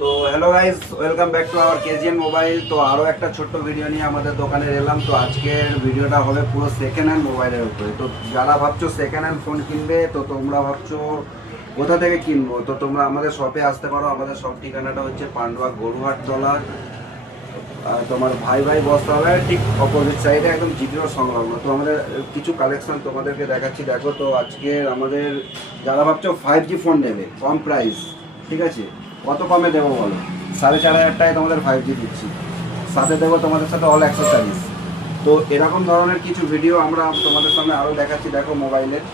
তো hello guys, welcome back to our KGN mobile. তো আরও একটা ছোট্ট ভিডিও নিয়ে আমাদের দোকানে এলাম। তো আজকের ভিডিওটা হবে পুরো সেকেন্ড হ্যান্ড মোবাইলের উপরে। তো যারা ভাবছো সেকেন্ড হ্যান্ড ফোন কিনবে, তো তোমরা ভাবছো কোথা থেকে কিনবো, তো তোমরা আমাদের শপে আসতে পারো। আমাদের শপ ঠিকানাটা হচ্ছে পান্ডুয়া গরুহাট তলা, তোমার ভাই ভাই বসতে হবে ঠিক অপোজিট সাইডে, একদম জিপিওর সংলগ্ন। তো আমাদের কিছু কালেকশন তোমাদেরকে দেখাচ্ছি, দেখো। তো আজকে আমাদের যারা ভাবছো 5G ফোন নেবে কম প্রাইস, ঠিক আছে, কত কমে দেবো বলো? 4,500 টাকায় তোমাদের 5G দিচ্ছি, সাথে দেবো তোমাদের সাথে অল অ্যাক্সেসরিজ। তো এরকম ধরনের কিছু ভিডিও আমরা তোমাদের সামনে আরও দেখাচ্ছি, দেখো মোবাইলের।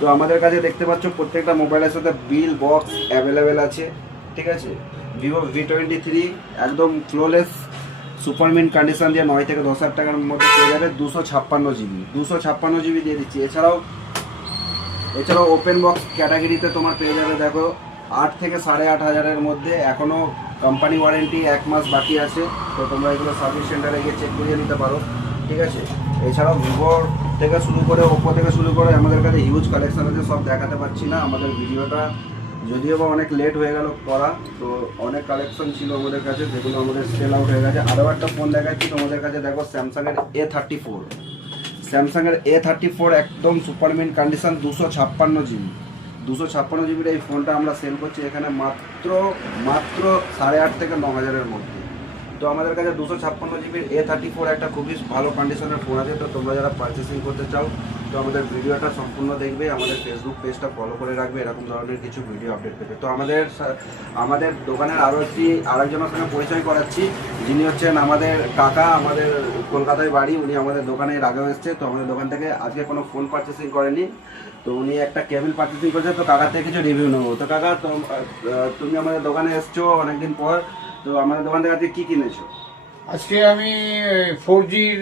তো আমাদের কাছে দেখতে পাচ্ছ প্রত্যেকটা মোবাইলের সাথে বিল বক্স অ্যাভেলেবেল আছে, ঠিক আছে। ভিভো V23 একদম ফ্লোলেস সুপারমিন কন্ডিশন দিয়ে 9 থেকে 10,000 টাকার মধ্যে পেয়ে যাবে। 256 জিবি দিয়ে দিচ্ছি। এছাড়াও ওপেন বক্স ক্যাটাগরিতে তোমার পেয়ে যাবে, দেখো, 8 থেকে 8,500-এর মধ্যে। এখনও কোম্পানি ওয়ারেন্টি 1 মাস বাকি আছে। তো তোমরা এগুলো সার্ভিস সেন্টারে গিয়ে চেক করিয়ে নিতে পারো, ঠিক আছে। এছাড়াও ভিভোর থেকে শুরু করে ওপো থেকে শুরু করে আমাদের কাছে হিউজ কালেকশন আছে, সব দেখাতে পারছি না। আমাদের ভিডিওটা যদিও বা অনেক লেট হয়ে গেল করা, তো অনেক কালেকশন ছিল আমাদের কাছে, যেগুলো আমাদের সেল আউট হয়ে গেছে। আরও একটা ফোন দেখাচ্ছি তোমাদের কাছে, দেখো, স্যামসাংয়ের A34 একদম সুপারমিন কন্ডিশন, 256 জিবির এই ফোনটা আমরা সেল করছি এখানে মাত্র 8,500 থেকে 9,000-এর মধ্যে। তো আমাদের কাছে 256 জিবির A34 একটা খুবই ভালো কন্ডিশনের ফোন আছে। তো তোমরা যারা পারচেসিং করতে চাও, তো আমাদের ভিডিওটা সম্পূর্ণ দেখবে, আমাদের ফেসবুক পেজটা ফলো করে রাখবে এরকম ধরনের কিছু ভিডিও আপডেট পেতে। তো আমাদের দোকানের আরেকজনের সঙ্গে পরিচয় করাচ্ছি, যিনি হচ্ছেন আমাদের কাকা। আমাদের কলকাতায় বাড়ি, উনি আমাদের দোকানে এর আগেও এসছে। তো আমাদের দোকান থেকে আজকে কোনো ফোন পারচেসিং করেনি, তো উনি একটা কেবল পারচেসিং করেছে। তো কাকার থেকে কিছু রিভিউ নেবো। তো কাকা, তুমি আমাদের দোকানে এসছো অনেকদিন পর, তো আমাদের দোকান থেকে আজকে কী কিনেছো? আজকে আমি 4Gর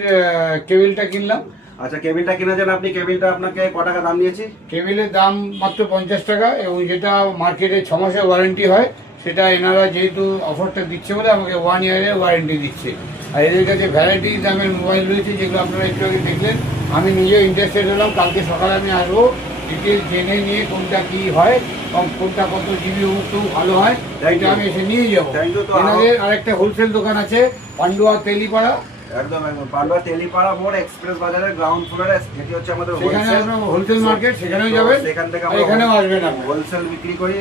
কেবিলটা কিনলাম। আচ্ছা, কেবিলটা কিনেছেন আপনি। কেবিলটা আপনাকে ক টাকা দাম নিয়েছি? কেবিলের দাম মাত্র 50 টাকা, এবং যেটা মার্কেটে 6 মাসের ওয়ারেন্টি হয়, সেটা এনারা যেহেতু অফারটা দিচ্ছে বলে আমাকে 1 ইয়ারের ওয়ারেন্টি দিচ্ছে। আর এদের কাছে ভ্যারাইটি দামের মোবাইল রয়েছে, যেগুলো আপনারা একটু আগে দেখলেন। আমি নিজেও ইন্টারেস্টেড হলাম, কালকে সকালে আমি আসবো, ডিটেলস জেনে নিয়ে কোনটা কি হয় এবং কোনটা কত জিবি একটু ভালো হয়, এটা আমি এসে নিয়ে যাবো। এনাদের আরেকটা হোলসেল দোকান আছে পান্ডুয়া তেলিপাড়া, একদম পান্ডুয়া তেলিপাড়া মোড়, এক্সপ্রেস বাজারের গ্রাউন্ড ফ্লোরে, যেটি হচ্ছে আমাদের হোলসেল মার্কেট, সেখানেও যাবেন। সেখান থেকে এখানেও আসবেন, হোলসেল বিক্রি করি,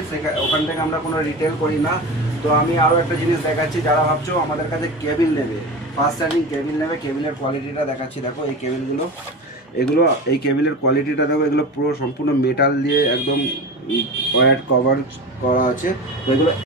ওখান থেকে আমরা কোনো রিটেল করি না। তো আমি আরও একটা জিনিস দেখাচ্ছি, যারা ভাবছো আমাদের কাছে কেবিল নেবে, ফাস্ট চার্জিং কেবিল নেবে, কেবিলের কোয়ালিটিটা দেখাচ্ছি। দেখো এই কেবিলগুলো, এই কেবিলের কোয়ালিটিটা দেখো, এগুলো পুরো সম্পূর্ণ মেটাল দিয়ে একদম ওয়্যার কভার করা আছে। তো এগুলো